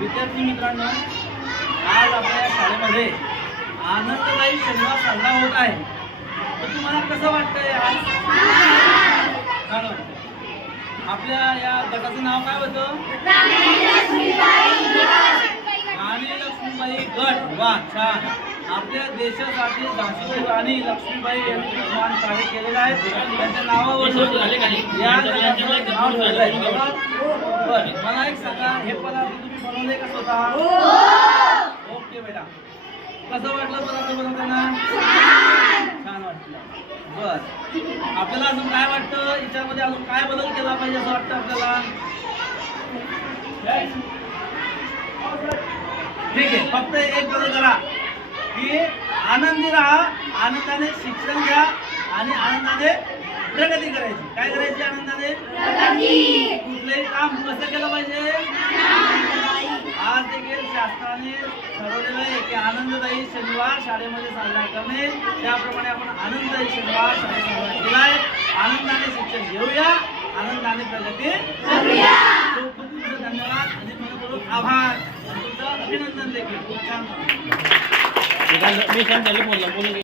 विद्यार्थी मित्रांनो, आज आपल्या शाळेमध्ये आनंददायी शनिवार साजरा होत आहे. तर तुम्हाला कसं वाटतंय? आज छान वाटतंय. आपल्या या गटाचं नाव काय होतं? राणी लक्ष्मीबाई गट. वा, छान. आपल्या देशासाठी झाशीची राणी लक्ष्मीबाई यांनी निर्माण कार्य केलेलं आहे. त्यांच्या नावावर या गटाचं नाव ठेवलं आहे. बरं, मला एक सांगा, हे पदार्थ तुम्ही बनवले का स्वतः? ओके बेटा. कसं वाटलं पदार्थ बनवताना? छान वाटलं. बर, आपल्याला अजून काय वाटतं? याच्यामध्ये अजून काय बदल केला पाहिजे असं वाटतं आपल्याला? ठीक आहे, फक्त एक बदल करा की आनंदी राहा, आनंदाने शिक्षण घ्या आणि आनंदाने प्रगती करायची. काय करायची? आनंदाने कुठलंही काम कसं केलं पाहिजे? आज देखील शासनाने ठरवलेलं आहे की आनंददायी शनिवार शाळेमध्ये साजरा करणे. त्याप्रमाणे आपण आनंददायी शनिवार शाळेत साजरा केला आहे. आनंदाने शिक्षण घेऊया, आनंदाने प्रगती करूया. खूप खूप धन्यवाद आणि मनपूर्वक आभार. तुमचं अभिनंदन देखील. खूप छान.